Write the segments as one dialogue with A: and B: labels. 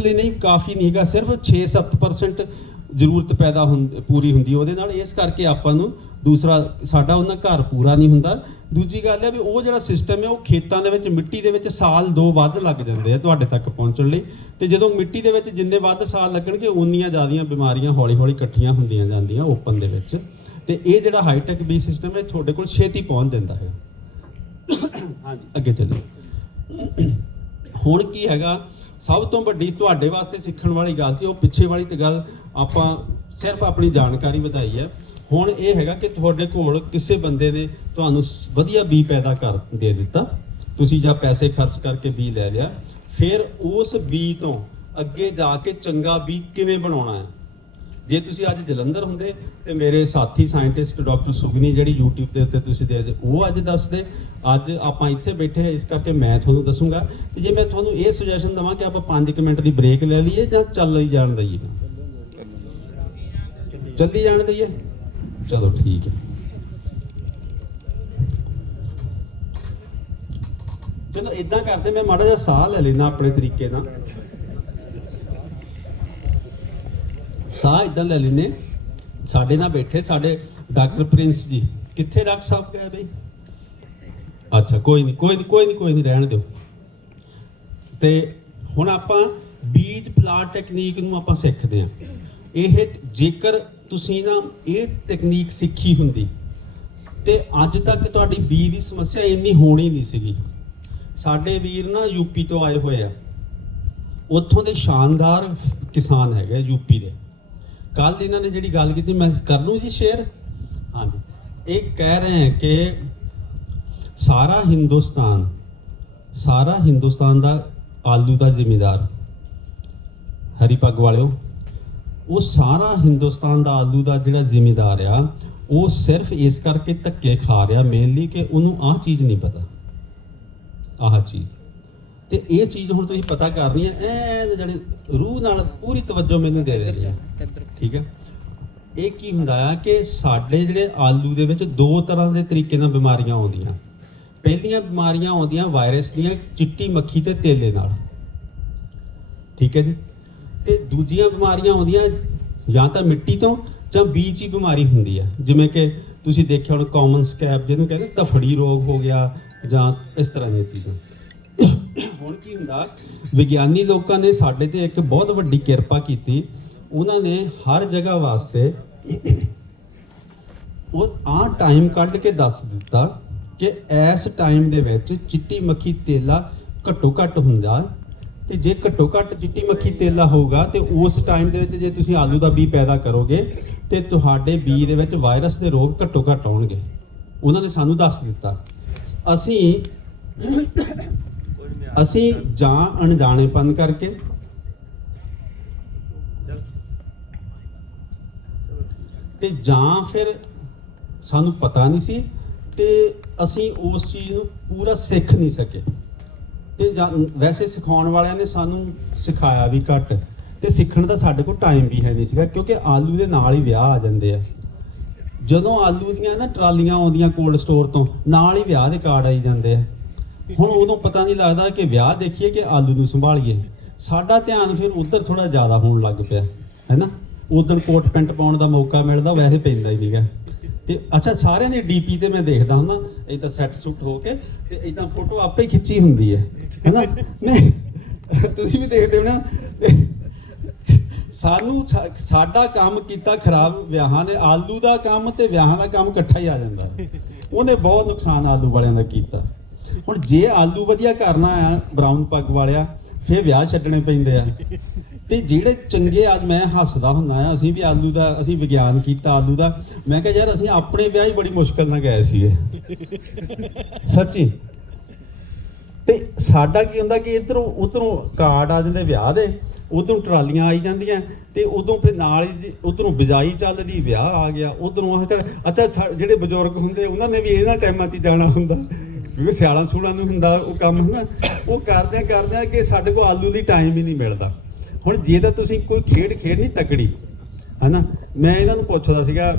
A: ਲਈ ਨਹੀਂ, ਕਾਫੀ ਨਹੀਂ ਹੈਗਾ। ਸਿਰਫ 6-7% ਜ਼ਰੂਰਤ ਪੈਦਾ ਹੁੰਦੀ ਪੂਰੀ ਹੁੰਦੀ ਉਹਦੇ ਨਾਲ। ਇਸ ਕਰਕੇ ਆਪਾਂ ਨੂੰ ਦੂਸਰਾ, ਸਾਡਾ ਉਹਨਾਂ ਘਰ ਪੂਰਾ ਨਹੀਂ ਹੁੰਦਾ। ਦੂਜੀ ਗੱਲ ਹੈ ਵੀ ਉਹ ਜਿਹੜਾ ਸਿਸਟਮ ਹੈ, ਉਹ ਖੇਤਾਂ ਦੇ ਵਿੱਚ, ਮਿੱਟੀ ਦੇ ਵਿੱਚ ਸਾਲ ਦੋ ਵੱਧ ਲੱਗ ਜਾਂਦੇ ਆ ਤੁਹਾਡੇ ਤੱਕ ਪਹੁੰਚਣ ਲਈ। ਤੇ ਜਦੋਂ ਮਿੱਟੀ ਦੇ ਵਿੱਚ ਜਿੰਨੇ ਵੱਧ ਸਾਲ ਲੱਗਣਗੇ ਉਨੀਆਂ ਜ਼ਿਆਦੀਆਂ ਬਿਮਾਰੀਆਂ ਹੌਲੀ-ਹੌਲੀ ਇਕੱਠੀਆਂ ਹੁੰਦੀਆਂ ਜਾਂਦੀਆਂ ਓਪਨ ਦੇ ਵਿੱਚ। ਤੇ ਇਹ ਜਿਹੜਾ ਹਾਈਟੈਕ ਬੀ ਸਿਸਟਮ ਹੈ, ਤੁਹਾਡੇ ਕੋਲ ਛੇਤੀ ਪਹੁੰਚ ਦਿੰਦਾ ਹੈ। ਹਾਂਜੀ, ਅੱਗੇ ਚੱਲੋ ਹੁਣ ਕੀ ਹੈਗਾ ਸਭ ਤੋਂ ਵੱਡੀ ਤੁਹਾਡੇ ਵਾਸਤੇ ਸਿੱਖਣ ਵਾਲੀ ਗੱਲ ਸੀ, ਉਹ ਪਿੱਛੇ ਵਾਲੀ ਤੇ ਗੱਲ ਆਪਾਂ ਸਿਰਫ ਆਪਣੀ ਜਾਣਕਾਰੀ ਵਧਾਈ ਹੈ। ਹੁਣ ਇਹ ਹੈਗਾ ਕਿ ਤੁਹਾਡੇ ਕੋਲ ਕਿਸੇ ਬੰਦੇ ਨੇ ਤੁਹਾਨੂੰ ਸ- ਵਧੀਆ ਬੀ ਪੈਦਾ ਕਰ ਦੇ ਦਿੱਤਾ। ਤੁਸੀਂ ਜਾਂ ਪੈਸੇ ਖਰਚ ਕਰਕੇ ਬੀ ਲੈ ਲਿਆ। ਫਿਰ ਉਸ ਬੀ ਤੋਂ ਅੱਗੇ ਜਾ ਕੇ ਚੰਗਾ ਬੀ ਕਿਵੇਂ ਬਣਾਉਣਾ ਹੈ? ਜੇ ਤੁਸੀਂ ਅੱਜ ਜਲੰਧਰ ਹੁੰਦੇ ਤੇ ਮੇਰੇ ਸਾਥੀ ਸਾਇੰਟਿਸਟ ਡਾਕਟਰ ਸੁਗਨੀ ਜਿਹੜੀ YouTube ਦੇ ਉੱਤੇ ਤੁਸੀਂ ਦੇ ਉਹ ਅੱਜ ਦੱਸਦੇ ਅੱਜ ਆਪਾਂ ਇੱਥੇ ਬੈਠੇ ਇਸ ਕਰਕੇ ਮੈਂ ਤੁਹਾਨੂੰ ਦੱਸੂਗਾ। ਤੇ ਜੇ ਮੈਂ ਤੁਹਾਨੂੰ ਇਹ ਸੁਜੈਸ਼ਨ ਦਵਾਂ ਕਿ ਆਪਾਂ 5 ਮਿੰਟ ਦੀ ਬ੍ਰੇਕ ਲੈ ਲਈਏ ਜਾਂ ਚੱਲ ਹੀ ਜਾਣ ਦਈਏ? ਚੱਲੀ ਜਾਣ ਦਈਏ? ਚਲੋ ਠੀਕ ਹੈ। ਚਲੋ ਇਦਾਂ ਕਰਦੇ, ਮੈਂ ਮਾੜਾ ਜਿਹਾ ਸਾਹ ਲੈ ਲੈਣਾ ਆਪਣੇ ਤਰੀਕੇ ਨਾਲ। ਸਾਹ ਇਦਾਂ ਲੈ ਲੈਨੇ ਸਾਡੇ ਨਾਲ ਬੈਠੇ ਸਾਡੇ ਡਾਕਟਰ ਪ੍ਰਿੰਸ ਜੀ। ਕਿੱਥੇ ਡਾਕਟਰ ਸਾਹਿਬ ਗਏ ਬਈ ਅੱਛਾ, ਕੋਈ ਨਹੀਂ ਕੋਈ ਨਹੀਂ ਕੋਈ ਨਹੀਂ ਕੋਈ ਨਹੀਂ ਰਹਿਣ ਦਿਓ। ਤੇ ਹੁਣ ਆਪਾਂ ਬੀਜ ਪਲਾਟ ਟੈਕਨੀਕ ਨੂੰ ਆਪਾਂ ਸਿੱਖਦੇ ਹਾਂ। ਇਹ ਜੇਕਰ ਤੁਸੀਂ ਨਾ ਇਹ ਟੈਕਨੀਕ ਸਿੱਖੀ ਹੁੰਦੀ, ਤੇ ਅੱਜ ਤੱਕ ਤੁਹਾਡੀ ਬੀਜ ਦੀ ਸਮੱਸਿਆ ਇੰਨੀ ਹੋਣੀ ਨਹੀਂ ਸੀਗੀ। ਸਾਡੇ ਵੀਰ ਨਾ ਯੂਪੀ ਤੋਂ ਆਏ ਹੋਏ ਆ। ਉੱਥੋਂ ਦੇ ਸ਼ਾਨਦਾਰ ਕਿਸਾਨ ਹੈਗੇ ਯੂਪੀ ਦੇ। ਕੱਲ ਇਹਨਾਂ ਨੇ ਜਿਹੜੀ ਗੱਲ ਕੀਤੀ, ਮੈਂ ਕਰ ਲੂੰ ਜੀ ਸ਼ੇਅਰ ਹਾਂਜੀ। ਇਹ ਕਹਿ ਰਹੇ ਹੈ ਕਿ ਸਾਰਾ ਹਿੰਦੁਸਤਾਨ ਸਾਰਾ ਹਿੰਦੁਸਤਾਨ ਦਾ ਆਲੂ ਦਾ ਜ਼ਿਮੀਦਾਰ। ਹਰੀ ਪੱਗ ਵਾਲਿਓ ਉਹ ਸਾਰਾ ਹਿੰਦੁਸਤਾਨ ਦਾ ਆਲੂ ਦਾ ਜਿਹੜਾ ਜ਼ਿਮੀਦਾਰ ਆ ਉਹ ਸਿਰਫ ਇਸ ਕਰਕੇ ਧੱਕੇ ਖਾ ਰਿਹਾ ਮੇਨਲੀ ਕਿ ਉਹਨੂੰ ਆਹ ਚੀਜ਼ ਨਹੀਂ ਪਤਾ। ਆਹ ਚੀਜ਼। ਤੇ ਇਹ ਚੀਜ਼ ਹੁਣ ਤੁਸੀਂ ਪਤਾ ਕਰ ਰਹੀ ਹੈ ਐ ਜਿਹੜੇ ਰੂਹ ਨਾਲ ਪੂਰੀ ਤਵੱਜੋ ਮੈਨੂੰ ਦੇ ਰਹੀ ਹੈ ਠੀਕ ਹੈ ਇਹ ਕੀ ਹੁੰਦਾ ਆ ਕਿ ਸਾਡੇ ਜਿਹੜੇ ਆਲੂ ਦੇ ਵਿੱਚ ਦੋ ਤਰ੍ਹਾਂ ਦੇ ਤਰੀਕੇ ਨਾਲ ਬਿਮਾਰੀਆਂ ਆਉਂਦੀਆਂ। ਪਹਿਲੀਆਂ ਬਿਮਾਰੀਆਂ ਆਉਂਦੀਆਂ ਵਾਇਰਸ ਦੀਆਂ ਚਿੱਟੀ ਮੱਖੀ ਤੇ ਤੇਲੇ ਨਾਲ। ਠੀਕ ਹੈ ਜੀ? ਤੇ ਦੂਜੀਆਂ ਬਿਮਾਰੀਆਂ ਆਉਂਦੀਆਂ ਜਾਂ ਤਾਂ ਮਿੱਟੀ ਤੋਂ ਜਾਂ ਬੀਜ ਹੀ ਬਿਮਾਰੀ ਹੁੰਦੀ ਹੈ। ਜਿਵੇਂ ਕਿ ਤੁਸੀਂ ਦੇਖਿਆ ਹੁਣ ਕਾਮਨ ਸਕੈਬ ਜਿਹਨੂੰ ਕਹਿੰਦੇ ਤਫੜੀ ਰੋਗ ਹੋ ਗਿਆ ਜਾਂ ਇਸ ਤਰ੍ਹਾਂ ਦੀਆਂ ਚੀਜ਼ਾਂ। ਹੁਣ ਕੀ ਹੁੰਦਾ, ਵਿਗਿਆਨੀ ਲੋਕਾਂ ਨੇ ਸਾਡੇ ਤੇ ਇੱਕ ਬਹੁਤ ਵੱਡੀ ਕਿਰਪਾ ਕੀਤੀ। ਉਹਨਾਂ ਨੇ ਹਰ ਜਗ੍ਹਾ ਵਾਸਤੇ ਉਹ ਆ ਟਾਈਮ ਕੱਢ ਕੇ ਦੱਸ ਦਿੱਤਾ ਕਿ ਇਸ ਟਾਈਮ ਦੇ ਵਿੱਚ ਚਿੱਟੀ ਮੱਖੀ ਤੇਲਾ ਘੱਟੋ ਘੱਟ ਹੁੰਦਾ ਤੇ ਜੇ ਘੱਟੋ ਘੱਟ ਚਿੱਟੀ ਮੱਖੀ ਤੇਲਾ ਹੋਊਗਾ, ਤੇ ਉਸ ਟਾਈਮ ਦੇ ਵਿੱਚ ਜੇ ਤੁਸੀਂ ਆਲੂ ਦਾ ਬੀ ਪੈਦਾ ਕਰੋਗੇ, ਤੇ ਤੁਹਾਡੇ ਬੀ ਦੇ ਵਿੱਚ ਵਾਇਰਸ ਦੇ ਰੋਗ ਘੱਟੋ ਘੱਟ ਆਉਣਗੇ। ਉਹਨਾਂ ਨੇ ਸਾਨੂੰ ਦੱਸ ਦਿੱਤਾ। ਅਸੀਂ ਅਸੀਂ ਜਾਂ ਅਣਜਾਣੇਪਨ ਕਰਕੇ ਤੇ ਜਾਂ ਫਿਰ ਸਾਨੂੰ ਪਤਾ ਨਹੀਂ ਸੀ ਤੇ ਅਸੀਂ ਉਸ ਚੀਜ਼ ਨੂੰ ਪੂਰਾ ਸਿੱਖ ਨਹੀਂ ਸਕੇ। ਤੇ ਜਾਂ- ਵੈਸੇ ਸਿਖਾਉਣ ਵਾਲਿਆਂ ਨੇ ਸਾਨੂੰ ਸਿਖਾਇਆ ਵੀ ਘੱਟ। ਤੇ ਸਿੱਖਣ ਦਾ ਸਾਡੇ ਕੋਲ ਟਾਈਮ ਵੀ ਹੈ ਨਹੀਂ ਸੀਗਾ, ਕਿਉਂਕਿ ਆਲੂ ਦੇ ਨਾਲ ਹੀ ਵਿਆਹ ਆ ਜਾਂਦੇ ਆ। ਜਦੋਂ ਆਲੂ ਦੀਆਂ ਨਾ ਟਰਾਲੀਆਂ ਆਉਂਦੀਆਂ ਕੋਲਡ ਸਟੋਰ ਤੋਂ, ਨਾਲ ਹੀ ਵਿਆਹ ਦੇ ਕਾਰਡ ਆਈ ਜਾਂਦੇ ਆ। ਹੁਣ ਉਦੋਂ ਪਤਾ ਨਹੀਂ ਲੱਗਦਾ ਕਿ ਵਿਆਹ ਦੇਖੀਏ ਕਿ ਆਲੂ ਨੂੰ ਸੰਭਾਲੀਏ। ਸਾਡਾ ਧਿਆਨ ਫਿਰ ਉਧਰ ਥੋੜਾ ਜ਼ਿਆਦਾ ਹੋਣ ਲੱਗ ਪਿਆ ਹੈਨਾ ਉਦੋਂ ਕੋਟ ਪੈਂਟ ਪਾਉਣ ਦਾ ਮੌਕਾ ਮਿਲਦਾ, ਵੈਸੇ ਪੈਂਦਾ ਹੀ ਨਹੀਂਗਾ ਤੇ ਅੱਛਾ, ਸਾਰਿਆਂ ਦੇ ਡੀਪੀ ਤੇ ਮੈਂ ਦੇਖਦਾ ਹੁੰਦਾ। ਇਦਾਂ ਸੈੱਟ ਸੁੱਟ ਹੋ ਕੇ ਤੇ ਇਦਾਂ ਫੋਟੋ ਆਪੇ ਖਿੱਚੀ ਹੁੰਦੀ ਹੈ। ਹੈਨਾ? ਨਹੀਂ, ਤੁਸੀਂ ਵੀ ਦੇਖਦੇ ਹੋ ਨਾ। ਸਾਨੂੰ ਸਾਡਾ ਕੰਮ ਕੀਤਾ ਖਰਾਬ ਵਿਆਹਾਂ ਦੇ, ਆਲੂ ਦਾ ਕੰਮ ਤੇ ਵਿਆਹਾਂ ਦਾ ਕੰਮ ਇਕੱਠਾ ਹੀ ਆ ਜਾਂਦਾ। ਉਹਨੇ ਬਹੁਤ ਨੁਕਸਾਨ ਆਲੂ ਵਾਲਿਆਂ ਦਾ ਕੀਤਾ। ਹੁਣ ਜੇ ਆਲੂ ਵਧੀਆ ਕਰਨਾ ਆ ਬਰਾਊਨ ਪੱਗ ਵਾਲਿਆ, ਫੇਰ ਵਿਆਹ ਛੱਡਣੇ ਪੈਂਦੇ ਆ। ਤੇ ਜਿਹੜੇ ਚੰਗੇ ਅੱਜ ਮੈਂ ਹੱਸਦਾ ਹੁੰਦਾ ਆ ਅਸੀਂ ਵੀ ਆਲੂ ਦਾ, ਅਸੀਂ ਵਿਗਿਆਨ ਕੀਤਾ ਆਲੂ ਦਾ, ਮੈਂ ਕਿਹਾ ਯਾਰ ਅਸੀਂ ਆਪਣੇ ਵਿਆਹ ਹੀ ਬੜੀ ਮੁਸ਼ਕਲ ਨਾਲ ਗਏ ਸੀਗੇ। ਸੱਚੀ। ਤੇ ਸਾਡਾ ਕੀ ਹੁੰਦਾ ਕਿ ਇਧਰੋਂ, ਉਧਰੋਂ ਕਾਰਡ ਆ ਜਾਂਦੇ ਵਿਆਹ ਦੇ, ਉਧਰੋਂ ਟਰਾਲੀਆਂ ਆਈ ਜਾਂਦੀਆਂ, ਤੇ ਉਦੋਂ ਫਿਰ ਨਾਲ ਹੀ ਉਧਰੋਂ ਬਿਜਾਈ ਚੱਲਦੀ, ਵਿਆਹ ਆ ਗਿਆ, ਉਧਰੋਂ ਆ ਕਰ ਅੱਛਾ, ਸਾ- ਜਿਹੜੇ ਬਜ਼ੁਰਗ ਹੁੰਦੇ, ਉਹਨਾਂ ਨੇ ਵੀ ਇਹਨਾਂ ਟਾਈਮਾਂ 'ਚ ਜਾਣਾ ਹੁੰਦਾ। ਕਿਉਂਕਿ ਸਿਆਲਾਂ ਸੂਲਾਂ ਨੂੰ ਹੁੰਦਾ ਉਹ ਕੰਮ, ਹਨਾ। ਉਹ ਕਰਦਿਆਂ ਕਰਦਿਆਂ ਕਿ ਸਾਡੇ ਕੋਲ ਆਲੂ ਦੀ ਟਾਈਮ ਹੀ ਨਹੀਂ ਮਿਲਦਾ। ਹੁਣ ਜੇ ਤਾਂ ਤੁਸੀਂ ਕੋਈ ਖੇਡ ਖੇਡਣੀ ਤਕੜੀ ਹਨਾ? ਮੈਂ ਇਹਨਾਂ ਨੂੰ ਪੁੱਛਦਾ ਸੀਗਾ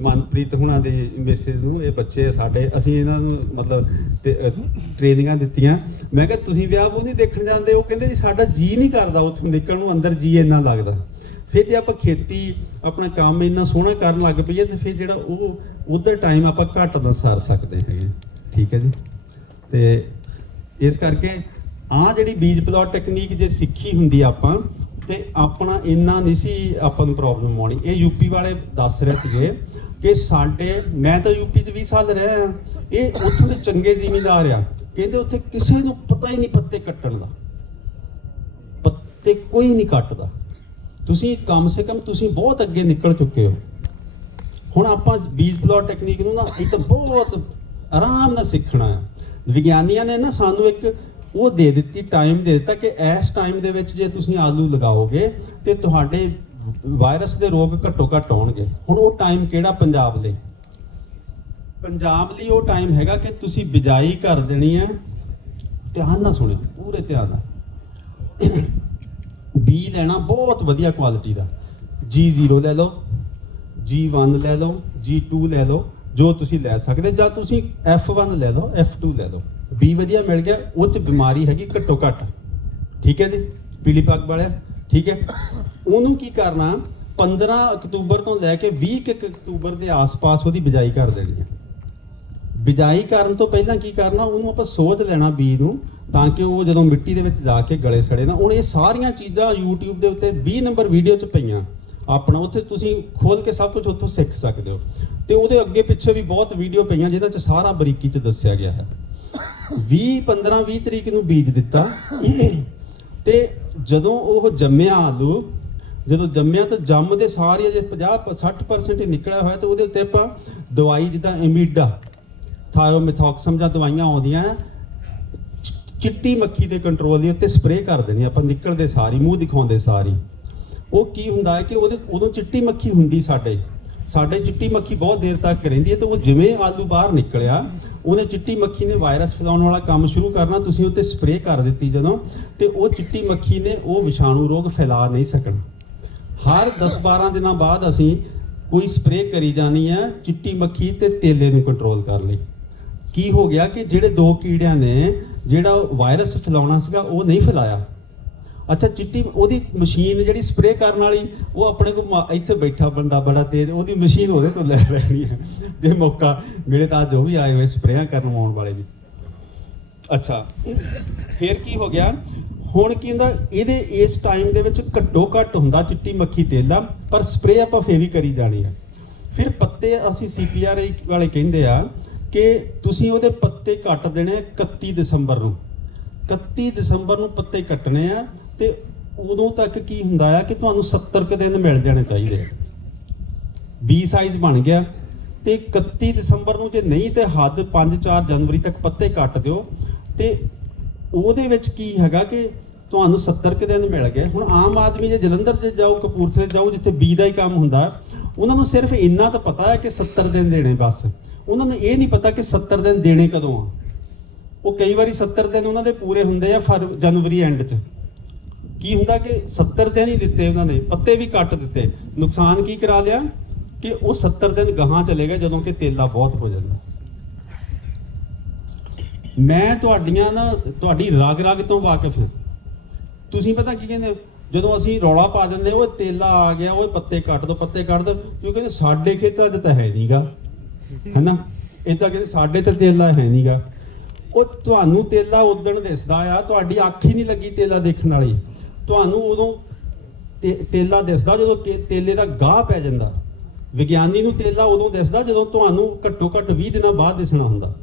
A: ਮਨਪ੍ਰੀਤ ਹੁਣਾਂ ਦੇ ਮੈਸੇਜ ਨੂੰ ਇਹ ਬੱਚੇ ਸਾਡੇ ਅਸੀਂ ਇਹਨਾਂ ਨੂੰ ਮਤਲਬ ਤੇ, ਟ੍ਰੇਨਿੰਗਾਂ ਦਿੱਤੀਆਂ। ਮੈਂ ਕਿਹਾ ਤੁਸੀਂ ਵਿਆਹ ਉਹ ਨਹੀਂ ਦੇਖਣ ਜਾਂਦੇ? ਉਹ ਕਹਿੰਦੇ ਜੀ ਸਾਡਾ ਜੀ ਨਹੀਂ ਕਰਦਾ ਉੱਥੋਂ ਨਿਕਲਣ ਨੂੰ ਅੰਦਰ ਜੀ ਇੰਨਾ ਲੱਗਦਾ। ਫਿਰ ਜੇ ਆਪਾਂ ਖੇਤੀ ਆਪਣਾ ਕੰਮ ਇੰਨਾ ਸੋਹਣਾ ਕਰਨ ਲੱਗ ਪਈਏ ਤੇ ਫਿਰ ਜਿਹੜਾ ਉਹ ਉਧਰ ਟਾਈਮ ਆਪਾਂ ਘੱਟ ਦਾ ਸਾਰ ਸਕਦੇ ਹੈਗੇ ਠੀਕ ਹੈ ਜੀ? ਤੇ ਇਸ ਕਰਕੇ ਆ ਜਿਹੜੀ ਬੀਜ ਪਲਾਟ ਟੈਕਨੀਕ ਜੇ ਸਿੱਖੀ ਹੁੰਦੀ ਆਪਾਂ, ਤੇ ਆਪਣਾ ਇੰਨਾ ਨਹੀਂ ਸੀ ਆਪਾਂ ਨੂੰ ਪ੍ਰੋਬਲਮ ਆਉਣੀ। ਇਹ ਯੂਪੀ ਵਾਲੇ ਦੱਸ ਰਹੇ ਸੀਗੇ ਕਿ ਸਾਡੇ, ਮੈਂ ਤਾਂ ਯੂਪੀ 'ਚ 20 ਸਾਲ ਰਹਿ ਹਾਂ ਇਹ ਉੱਥੋਂ ਦੇ ਚੰਗੇ ਜ਼ਿਮੀਂਦਾਰ ਆ। ਕਹਿੰਦੇ ਉੱਥੇ ਕਿਸੇ ਨੂੰ ਪਤਾ ਹੀ ਨਹੀਂ ਪੱਤੇ ਕੱਟਣ ਦਾ। ਪੱਤੇ ਕੋਈ ਨਹੀਂ ਕੱਟਦਾ। ਤੁਸੀਂ ਕਮ ਸੇ ਕਮ ਤੁਸੀਂ ਬਹੁਤ ਅੱਗੇ ਨਿਕਲ ਚੁੱਕੇ ਹੋ। ਹੁਣ ਆਪਾਂ ਬੀਜ ਪਲਾਟ ਟੈਕਨੀਕ ਨੂੰ ਨਾ ਇਹ ਤਾਂ ਬਹੁਤ ਆਰਾਮ ਨਾਲ ਸਿੱਖਣਾ ਹੈ। ਵਿਗਿਆਨੀਆਂ ਨੇ ਨਾ ਸਾਨੂੰ ਇੱਕ ਉਹ ਦੇ ਦਿੱਤੀ ਟਾਈਮ ਦੇ ਦਿੱਤਾ ਕਿ ਇਸ ਟਾਈਮ ਦੇ ਵਿੱਚ ਜੇ ਤੁਸੀਂ ਆਲੂ ਲਗਾਓਗੇ ਤੇ ਤੁਹਾਡੇ ਵਾਇਰਸ ਦੇ ਰੋਗ ਘੱਟੋ ਘੱਟ ਆਉਣਗੇ। ਹੁਣ ਉਹ ਟਾਈਮ ਕਿਹੜਾ ਪੰਜਾਬ ਲਈ? ਪੰਜਾਬ ਲਈ ਉਹ ਟਾਈਮ ਹੈਗਾ ਕਿ ਤੁਸੀਂ ਬਿਜਾਈ ਕਰ ਦੇਣੀ ਹੈ। ਧਿਆਨ ਨਾਲ ਸੁਣਿਓ, ਪੂਰੇ ਧਿਆਨ ਨਾਲ। ਬੀ ਲੈਣਾ ਬਹੁਤ ਵਧੀਆ ਕੁਆਲਿਟੀ ਦਾ। G0 ਲੈ ਲਓ G1 ਲੈ ਲਓ G2 ਲੈ ਲਓ, ਜੋ ਤੁਸੀਂ ਲੈ ਸਕਦੇ, ਜਾਂ ਤੁਸੀਂ F1 ਲੈ ਲਓ F2 ਲੈ ਲਓ। ਬੀ ਵਧੀਆ ਮਿਲ ਗਿਆ, ਉਹ ਚ ਬਿਮਾਰੀ ਹੈਗੀ ਘੱਟੋ ਘੱਟ। ਠੀਕ ਹੈ ਜੀ? ਪੀਲੀ ਪੱਗ ਵਾਲਿਆ, ਠੀਕ ਹੈ? ਉਹਨੂੰ ਕੀ ਕਰਨਾ 15 ਅਕਤੂਬਰ ਤੋਂ ਲੈ ਕੇ 20 ਕੁ ਅਕਤੂਬਰ ਦੇ ਆਸ-ਪਾਸ ਉਹਦੀ ਬਿਜਾਈ ਕਰ ਦੇਣੀ ਹੈ। ਬਿਜਾਈ ਕਰਨ ਤੋਂ ਪਹਿਲਾਂ ਕੀ ਕਰਨਾ, ਉਹਨੂੰ ਆਪਾਂ ਸੋਧ ਲੈਣਾ ਬੀਜ ਨੂੰ, ਤਾਂ ਕਿ ਉਹ ਜਦੋਂ ਮਿੱਟੀ ਦੇ ਵਿੱਚ ਜਾ ਕੇ ਗਲੇ ਸੜੇ ਨਾ, ਹੁਣ ਇਹ ਸਾਰੀਆਂ ਚੀਜ਼ਾਂ YouTube ਦੇ ਉੱਤੇ 20 ਨੰਬਰ ਵੀਡੀਓ 'ਚ ਪਈਆਂ। ਆਪਣਾ ਉੱਥੇ ਤੁਸੀਂ ਖੋਲ ਕੇ ਸਭ ਕੁਝ ਉੱਥੋਂ ਸਿੱਖ ਸਕਦੇ ਹੋ। ਤੇ ਉਹਦੇ ਅੱਗੇ ਪਿੱਛੇ ਵੀ ਬਹੁਤ ਵੀਡੀਓ ਪਈਆਂ ਜਿਹਦੇ 'ਚ ਸਾਰਾ ਬਰੀਕੀ 'ਚ ਦੱਸਿਆ ਗਿਆ ਹੈ। 20 15 20 ਤਰੀਕ ਨੂੰ ਬੀਜ ਦਿੱਤਾ। ਤੇ ਜਦੋਂ ਉਹ ਜੰਮਿਆ ਆਲੂ ਜਦੋਂ ਜੰਮਿਆ ਤਾਂ ਜੰਮ ਦੇ ਸਾਰੇ ਜੇ 50 60% ਹੀ ਨਿਕਲਿਆ ਹੋਇਆ ਤੇ ਉਹਦੇ ਉੱਤੇ ਆਪਾਂ ਦਵਾਈ ਜਿੱਦਾਂ ਐਮੀਡਾ ਥਾਇਓਮਿਥੋਕਸਮ ਜਾਂ ਦਵਾਈਆਂ ਆਉਂਦੀਆਂ ਹੈ, ਚਿੱਟੀ ਮੱਖੀ ਦੇ ਕੰਟਰੋਲ ਦੇ ਉੱਤੇ ਸਪਰੇਅ ਕਰ ਦੇਣੀ ਆਪਾਂ ਨਿਕਲਦੇ ਸਾਰੀ ਮੂੰਹ ਦਿਖਾਉਂਦੇ ਸਾਰੀ। ਉਹ ਕੀ ਹੁੰਦਾ ਹੈ ਕਿ ਉਹਦੇ ਉਦੋਂ ਚਿੱਟੀ ਮੱਖੀ ਹੁੰਦੀ ਸਾਡੇ ਸਾਡੇ ਚਿੱਟੀ ਮੱਖੀ ਬਹੁਤ ਦੇਰ ਤੱਕ ਰਹਿੰਦੀ ਹੈ ਤੇ ਉਹ ਜਿਵੇਂ ਆਲੂ ਬਾਹਰ ਨਿਕਲਿਆ ਉਹਨੇ ਚਿੱਟੀ ਮੱਖੀ ਨੇ ਵਾਇਰਸ ਫੈਲਾਉਣ ਵਾਲਾ ਕੰਮ ਸ਼ੁਰੂ ਕਰਨਾ, ਤੁਸੀਂ ਉੱਤੇ ਸਪਰੇਅ ਕਰ ਦਿੱਤੀ ਜਦੋਂ, ਤੇ ਉਹ ਚਿੱਟੀ ਮੱਖੀ ਨੇ ਉਹ ਵਿਸ਼ਾਣੂ ਰੋਗ ਫੈਲਾ ਨਹੀਂ ਸਕਣਾ। ਹਰ 10-12 ਦਿਨਾਂ ਬਾਅਦ ਅਸੀਂ ਕੋਈ ਸਪਰੇਅ ਕਰੀ ਜਾਣੀ ਹੈ ਚਿੱਟੀ ਮੱਖੀ ਤੇ ਤੇਲੇ ਨੂੰ ਕੰਟਰੋਲ ਕਰ ਲਈ। ਕੀ ਹੋ ਗਿਆ ਕਿ ਜਿਹੜੇ ਦੋ ਕੀੜਿਆਂ ਨੇ, ਜਿਹੜਾ ਵਾਇਰਸ ਫੈਲਾਉਣਾ ਸੀਗਾ, ਉਹ ਨਹੀਂ ਫੈਲਾਇਆ? ਅੱਛਾ, ਚਿੱਟੀ ਉਹਦੀ ਮਸ਼ੀਨ ਜਿਹੜੀ ਸਪਰੇਅ ਕਰਨ ਵਾਲੀ, ਉਹ ਆਪਣੇ ਕੋਲ ਮਾ- ਇੱਥੇ ਬੈਠਾ ਬੰਦਾ ਬੜਾ ਤੇਜ਼, ਉਹਦੀ ਮਸ਼ੀਨ ਉਹਦੇ ਤੋਂ ਲੈ ਲੈਣੀ ਹੈ। ਜੇ ਮੌਕਾ ਮੇਰੇ ਤਾਂ ਜੋ ਵੀ ਆਏ ਹੋਏ ਸਪਰੇਆਂ ਕਰਨ ਆਉਣ ਵਾਲੇ ਵੀ। ਅੱਛਾ, ਫਿਰ ਕੀ ਹੋ ਗਿਆ? ਹੁਣ ਕੀ ਹੁੰਦਾ, ਇਹਦੇ ਇਸ ਟਾਈਮ ਦੇ ਵਿੱਚ ਘੱਟੋ ਘੱਟ ਹੁੰਦਾ ਚਿੱਟੀ ਮੱਖੀ ਤੇਲ ਦਾ, ਪਰ ਸਪਰੇਅ ਆਪਾਂ ਫੇਰ ਵੀ ਕਰੀ ਜਾਣੀ ਹੈ। ਫਿਰ ਪੱਤੇ ਅਸੀਂ ਸੀਪੀਆਰ ਵਾਲੇ ਕਹਿੰਦੇ ਆ ਕਿ ਤੁਸੀਂ ਉਹਦੇ ਪੱਤੇ ਕੱਟ ਦੇਣੇ ਆ 31 ਦਸੰਬਰ ਨੂੰ। 31 ਦਸੰਬਰ ਨੂੰ ਪੱਤੇ ਕੱਟਣੇ ਆ ਤੇ ਉਦੋਂ ਤੱਕ ਕੀ ਹੁੰਦਾ ਆ ਕਿ ਤੁਹਾਨੂੰ 70 ਕੁ ਦਿਨ ਮਿਲ ਜਾਣੇ ਚਾਹੀਦੇ ਆ। 20 ਸਾਈਜ਼ ਬਣ ਗਿਆ ਤੇ 31 ਦਸੰਬਰ ਨੂੰ ਜੇ ਨਹੀਂ ਤੇ ਹੱਦ 5-4 ਜਨਵਰੀ ਤੱਕ ਪੱਤੇ ਕੱਟ ਦਿਓ। ਤੇ ਉਹਦੇ ਵਿੱਚ ਕੀ ਹੈਗਾ ਕਿ ਤੁਹਾਨੂੰ 70 ਕੁ ਦਿਨ ਮਿਲ ਗਏ। ਹੁਣ ਆਮ ਆਦਮੀ ਜੇ ਜਲੰਧਰ ਜੇ ਜਾਓ, ਕਪੂਰਥਲੇ ਜਾਓ, ਜਿੱਥੇ ਬੀ ਦਾ ਹੀ ਕੰਮ ਹੁੰਦਾ, ਉਹਨਾਂ ਨੂੰ ਸਿਰਫ ਇੰਨਾ ਤਾਂ ਪਤਾ ਹੈ ਕਿ 70 ਦਿਨ ਦੇਣੇ ਬਸ। ਉਹਨਾਂ ਨੂੰ ਇਹ ਨਹੀਂ ਪਤਾ ਕਿ 70 ਦਿਨ ਦੇਣੇ ਕਦੋਂ ਆ। ਉਹ ਕਈ ਵਾਰੀ 70 ਦਿਨ ਉਹਨਾਂ ਦੇ ਪੂਰੇ ਹੁੰਦੇ ਆ ਫਰ ਜਨਵਰੀ ਐਂਡ 'ਚ। ਕੀ ਹੁੰਦਾ ਕਿ 70 ਦਿਨ ਹੀ ਦਿੱਤੇ ਉਹਨਾਂ ਨੇ, ਪੱਤੇ ਵੀ ਕੱਟ ਦਿੱਤੇ। ਨੁਕਸਾਨ ਕੀ ਕਰਾ ਲਿਆ? ਕਿ ਉਹ 70 ਦਿਨ ਗਾਹਾਂ ਚਲੇ ਗਏ ਜਦੋਂ ਕਿ ਤੇਲਾ ਬਹੁਤ ਹੋ ਜਾਂਦਾ। ਮੈਂ ਤੁਹਾਡੀਆਂ ਨਾ, ਤੁਹਾਡੀ ਰਗ ਰਗ ਤੋਂ ਵਾਕਿਫ ਹਾਂ। ਤੁਸੀਂ ਪਤਾ ਕੀ ਕਹਿੰਦੇ ਹੋ? ਜਦੋਂ ਅਸੀਂ ਰੌਲਾ ਪਾ ਦਿੰਦੇ ਉਹ ਤੇਲਾ ਆ ਗਿਆ ਉਹ ਪੱਤੇ ਕੱਟ ਦੋ, ਪੱਤੇ ਕੱਟ ਦੋ, ਕਿਉਂ ਕਹਿੰਦੇ ਸਾਡੇ ਖੇਤਾਂ 'ਚ ਤਾਂ ਹੈ ਨਹੀਂਗਾ ਹੈਨਾ? ਇਦਾਂ ਕਹਿੰਦੇ ਸਾਡੇ ਤੇ ਤੇਲਾ ਹੈ ਨਹੀਂਗਾ ਉਹ ਤੁਹਾਨੂੰ ਤੇਲਾ ਉਦਣ ਦਿਸਦਾ ਆ, ਤੁਹਾਡੀ ਅੱਖ ਹੀ ਨਹੀਂ ਲੱਗੀ ਤੇਲਾ ਦੇਖਣ ਵਾਲੀ। ਤੁਹਾਨੂੰ ਉਦੋਂ ਤੇ- ਤੇਲਾ ਦਿਸਦਾ ਜਦੋਂ ਕਿ- ਤੇਲੇ ਦਾ ਗਾਹ ਪੈ ਜਾਂਦਾ। ਵਿਗਿਆਨੀ ਨੂੰ ਤੇਲਾ ਉਦੋਂ ਦਿਸਦਾ ਜਦੋਂ ਤੁਹਾਨੂੰ ਘੱਟੋ ਘੱਟ 20 ਦਿਨਾਂ ਬਾਅਦ ਦਿਸਣਾ ਹੁੰਦਾ।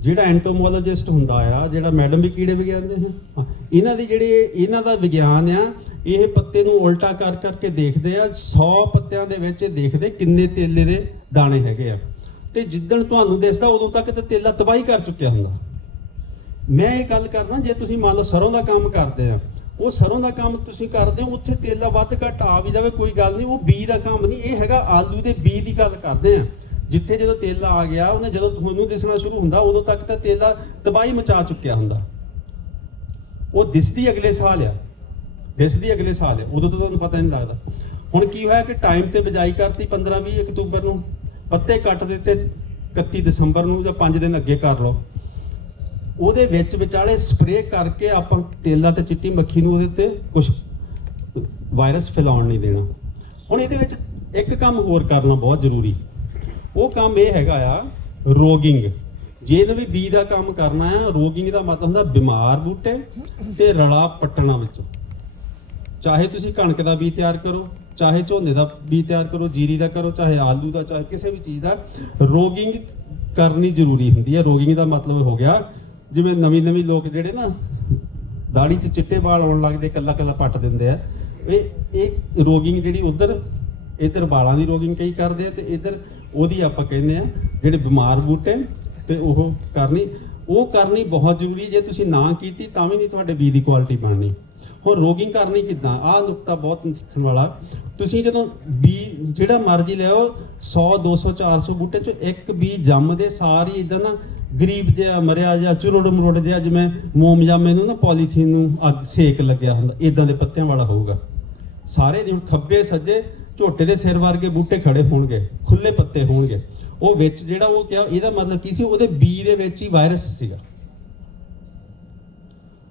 A: ਜਿਹੜਾ ਐਂਟੋਮੋਲੋਜਿਸਟ ਹੁੰਦਾ ਆ, ਜਿਹੜਾ ਮੈਡਮ ਵੀ ਕੀੜੇ ਵਿਗਿਆਨ ਦੇ ਹੈ, ਇਹਨਾਂ ਦੀ ਜਿਹੜੇ ਇਹਨਾਂ ਦਾ ਵਿਗਿਆਨ ਆ, ਇਹ ਪੱਤੇ ਨੂੰ ਉਲਟਾ ਕਰ ਕਰਕੇ ਦੇਖਦੇ ਆ 100 ਪੱਤਿਆਂ ਦੇ ਵਿੱਚ ਇਹ ਦੇਖਦੇ ਕਿੰਨੇ ਤੇਲੇ ਦੇ ਦਾਣੇ ਹੈਗੇ ਆ। ਤੇ ਜਿੱਦਣ ਤੁਹਾਨੂੰ ਦਿਸਦਾ ਉਦੋਂ ਤੱਕ ਤੇ ਤੇਲਾ ਤਬਾਹੀ ਕਰ ਚੁੱਕਿਆ ਹੁੰਦਾ। ਮੈਂ ਇਹ ਗੱਲ ਕਰਦਾ, ਜੇ ਤੁਸੀਂ ਮੰਨ ਲਓ ਸਰੋਂ ਦਾ ਕੰਮ ਕਰਦੇ ਆ ਉਹ ਸਰੋਂ ਦਾ ਕੰਮ ਤੁਸੀਂ ਕਰਦੇ ਹੋ, ਉੱਥੇ ਤੇਲਾ ਵੱਧ ਘੱਟ ਆ ਵੀ ਜਾਵੇ, ਕੋਈ ਗੱਲ ਨਹੀਂ, ਉਹ ਬੀ ਦਾ ਕੰਮ ਨਹੀਂ, ਇਹ ਹੈਗਾ ਆਲੂ ਦੇ ਬੀ ਦੀ ਗੱਲ ਕਰਦੇ ਆ ਜਿੱਥੇ ਜਦੋਂ ਤੇਲਾ ਆ ਗਿਆ, ਉਹਨੇ ਜਦੋਂ ਤੁਹਾਨੂੰ ਦਿਸਣਾ ਸ਼ੁਰੂ ਹੁੰਦਾ, ਉਦੋਂ ਤੱਕ ਤਾਂ ਤੇਲਾ ਤਬਾਹੀ ਮਚਾ ਚੁੱਕਿਆ ਹੁੰਦਾ। ਉਹ ਦਿਸਦੀ ਅਗਲੇ ਸਾਲ ਆ। ਦਿਸਦੀ ਅਗਲੇ ਸਾਲ ਆ। ਉਦੋਂ ਤਾਂ ਤੁਹਾਨੂੰ ਪਤਾ ਨਹੀਂ ਲੱਗਦਾ। ਹੁਣ ਕੀ ਹੋਇਆ ਕਿ ਟਾਈਮ ਤੇ ਬਜਾਈ ਕਰਤੀ 15 20 ਅਕਤੂਬਰ ਨੂੰ, ਪੱਤੇ ਕੱਟ ਦਿੱਤੇ 31 ਦਸੰਬਰ ਨੂੰ ਜਾਂ 5 ਦਿਨ ਅੱਗੇ ਕਰ ਲਓ। ਉਹਦੇ ਵਿੱਚ ਵਿਚਾਲੇ ਸਪਰੇਅ ਕਰਕੇ ਆਪਾਂ ਤੇਲਾ ਤੇ ਚਿੱਟੀ ਮੱਖੀ ਨੂੰ ਉਹਦੇ ਤੇ ਕੁਝ ਵਾਇਰਸ ਫੈਲਾਉਣ ਨਹੀਂ ਦੇਣਾ। ਹੁਣ ਇਹਦੇ ਵਿੱਚ ਇੱਕ ਕੰਮ ਹੋਰ ਕਰਨਾ ਬਹੁਤ ਜ਼ਰੂਰੀ। ਉਹ ਕੰਮ ਇਹ ਹੈਗਾ ਆ, ਰੋਗਿੰਗ। ਜੇ ਵੀ ਬੀ ਦਾ ਕੰਮ ਕਰਨਾ ਆ, ਰੋਗਿੰਗ ਦਾ ਮਤਲਬ ਹੁੰਦਾ ਬਿਮਾਰ ਬੂਟੇ ਤੇ ਰਲਾ ਪੱਟਣਾ ਵਿੱਚੋਂ। ਚਾਹੇ ਤੁਸੀਂ ਕਣਕ ਦਾ ਬੀ ਤਿਆਰ ਕਰੋ, ਚਾਹੇ ਝੋਨੇ ਦਾ ਬੀ ਤਿਆਰ ਕਰੋ, ਜੀਰੀ ਦਾ ਕਰੋ, ਚਾਹੇ ਆਲੂ ਦਾ, ਚਾਹੇ ਕਿਸੇ ਵੀ ਚੀਜ਼ ਦਾ, ਰੋਗਿੰਗ ਕਰਨੀ ਜ਼ਰੂਰੀ ਹੁੰਦੀ ਹੈ ਰੋਗਿੰਗ ਦਾ ਮਤਲਬ ਹੋ ਗਿਆ ਜਿਵੇਂ ਨਵੀਂ ਨਵੀਂ ਲੋਕ ਜਿਹੜੇ ਨਾ ਦਾੜੀ 'ਚ ਚਿੱਟੇ ਵਾਲ ਆਉਣ ਲੱਗਦੇ ਕੱਲਾ ਕੱਲਾ ਪੱਟ ਦਿੰਦੇ ਆ। ਇਹ ਇਹ ਰੋਗਿੰਗ ਜਿਹੜੀ ਉਧਰ, ਇਧਰ ਵਾਲਾਂ ਦੀ ਰੋਗਿੰਗ ਕਈ ਕਰਦੇ ਆ ਤੇ ਇਧਰ ਉਹਦੀ ਆਪਾਂ ਕਹਿੰਦੇ ਆ, ਜਿਹੜੇ ਬਿਮਾਰ ਬੂਟੇ, ਤੇ ਉਹ ਕਰਨੀ ਉਹ ਕਰਨੀ ਬਹੁਤ ਜ਼ਰੂਰੀ ਜੇ ਤੁਸੀਂ ਨਾ ਕੀਤੀ ਤਾਂ ਵੀ ਨਹੀਂ ਤੁਹਾਡੇ ਬੀ ਦੀ ਕੁਆਲਿਟੀ ਬਣਨੀ। ਹੁਣ ਰੋਗਿੰਗ ਕਰਨੀ ਕਿੱਦਾਂ? ਆਹ ਨੁਕਤਾ ਬਹੁਤ ਸਿੱਖਣ ਵਾਲਾ। ਤੁਸੀਂ ਜਦੋਂ ਬੀ, ਜਿਹੜਾ ਮਰਜ਼ੀ ਲਿਆਓ 100 200 400 ਬੂਟੇ ਚੋਂ ਇੱਕ ਬੀ ਜੰਮਦੇ, ਸਾਰੀ ਇਦਾਂ ਨਾ ਗਰੀਬ ਜਿਹਾ ਮਰਿਆ ਜਾਂ ਚੁਰੜ ਮਰੋੜ ਜਿਹਾ ਜਿਵੇਂ ਮੋਮ ਮੋਮਜਾਮੇ ਨੂੰ ਨਾ ਪੋਲੀਥੀਨ ਨੂੰ ਅੱਗ ਸੇਕ ਲੱਗਿਆ ਹੁੰਦਾ ਇਦਾਂ ਦੇ ਪੱਤਿਆਂ ਵਾਲਾ ਹੋਊਗਾ। ਸਾਰੇ ਜਿਵੇਂ ਖੱਬੇ ਸੱਜੇ ਝੋਟੇ ਦੇ ਸਿਰ ਵਰਗੇ ਬੂਟੇ ਖੜੇ ਹੋਣਗੇ ਖੁੱਲੇ ਪੱਤੇ ਹੋਣਗੇ। ਉਹ ਵਿੱਚ ਜਿਹੜਾ ਉਹ ਕਿਹਾ, ਇਹਦਾ ਮਤਲਬ ਕੀ ਸੀ? ਉਹਦੇ ਬੀ ਦੇ ਵਿੱਚ ਹੀ ਵਾਇਰਸ ਸੀਗਾ।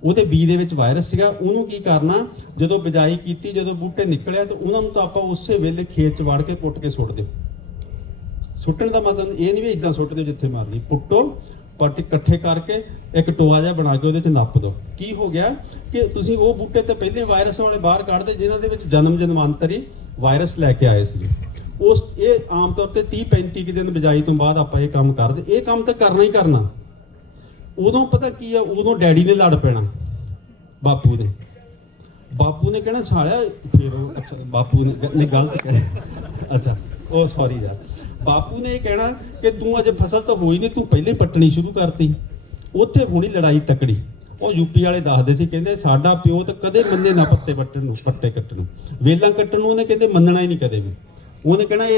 A: ਉਹਦੇ ਬੀ ਦੇ ਵਿੱਚ ਵਾਇਰਸ ਸੀਗਾ। ਉਹਨੂੰ ਕੀ ਕਰਨਾ, ਜਦੋਂ ਬਿਜਾਈ ਕੀਤੀ, ਜਦੋਂ ਬੂਟੇ ਨਿਕਲਿਆ, ਤਾਂ ਉਹਨਾਂ ਨੂੰ ਤਾਂ ਆਪਾਂ ਉਸੇ ਵੇਲੇ ਖੇਤ 'ਚ ਵੜ ਕੇ ਪੁੱਟ ਕੇ ਸੁੱਟ ਦਿਓ। ਸੁੱਟਣ ਦਾ ਮਤਲਬ ਇਹ ਨਹੀਂ ਵੀ ਇਦਾਂ ਸੁੱਟ ਦਿਓ ਜਿੱਥੇ ਮਰਜ਼ੀ। ਪੁੱਟੋ ਪੱਟ ਇਕੱਠੇ ਕਰਕੇ ਇੱਕ ਟੋਆ ਜਿਹਾ ਬਣਾ ਕੇ ਉਹਦੇ 'ਚ ਨੱਪ ਦਿਓ। ਕੀ ਹੋ ਗਿਆ ਕਿ ਤੁਸੀਂ ਉਹ ਬੂਟੇ ਤੇ ਪਹਿਲੇ ਵਾਇਰਸ ਵਾਲੇ ਬਾਹਰ ਕੱਢਦੇ ਜਿਨ੍ਹਾਂ ਦੇ ਵਿੱਚ ਜਨਮ ਜਨਮਾਂਤਰੀ ਵਾਇਰਸ ਲੈ ਕੇ ਆਏ ਸੀ ਉਸ ਇਹ ਆਮ ਤੌਰ ਤੇ 30 35 ਕੁ ਦਿਨ ਬਿਜਾਈ ਤੋਂ ਬਾਅਦ ਆਪਾਂ ਇਹ ਕੰਮ ਕਰਦੇ। ਇਹ ਕੰਮ ਤਾਂ ਕਰਨਾ ਹੀ ਕਰਨਾ। ਉਦੋਂ ਪਤਾ ਕੀ ਆ, ਉਦੋਂ ਡੈਡੀ ਨੇ ਲੜ ਪੈਣਾ, ਬਾਪੂ ਨੇ। ਬਾਪੂ ਨੇ ਕਹਿਣਾ, ਸਾਲਿਆ, ਫਿਰ ਅੱਛਾ, ਬਾਪੂ ਨੇ ਗਲਤ ਕਹਿਆ ਅੱਛਾ, ਉਹ ਸੌਰੀ ਯਾਰ। ਬਾਪੂ ਨੇ ਇਹ ਕਹਿਣਾ ਕਿ ਤੂੰ ਅਜੇ ਫਸਲ ਤਾਂ ਹੋਈ ਨਹੀਂ, ਤੂੰ ਪਹਿਲੇ ਪੱਟਣੀ ਸ਼ੁਰੂ ਕਰਤੀ। ਉੱਥੇ ਹੋਣੀ ਲੜਾਈ ਤਕੜੀ। ਉਹ ਯੂਪੀ ਵਾਲੇ ਦੱਸਦੇ ਸੀ, ਕਹਿੰਦੇ ਸਾਡਾ ਪਿਓ ਤਾਂ ਕਦੇ ਮੰਨੇ ਨਾ ਪੱਤੇ ਪੱਟਣ ਨੂੰ, ਪੱਟੇ ਕੱਟਣ ਨੂੰ। ਵੇਲਾਂ ਕੱਟਣ ਨੂੰ ਉਹਨੇ ਕਹਿੰਦੇ ਮੰਨਣਾ ਹੀ ਨਹੀਂ ਕਦੇ ਵੀ। ਉਹਨੇ ਕਹਿਣਾ ਇਹ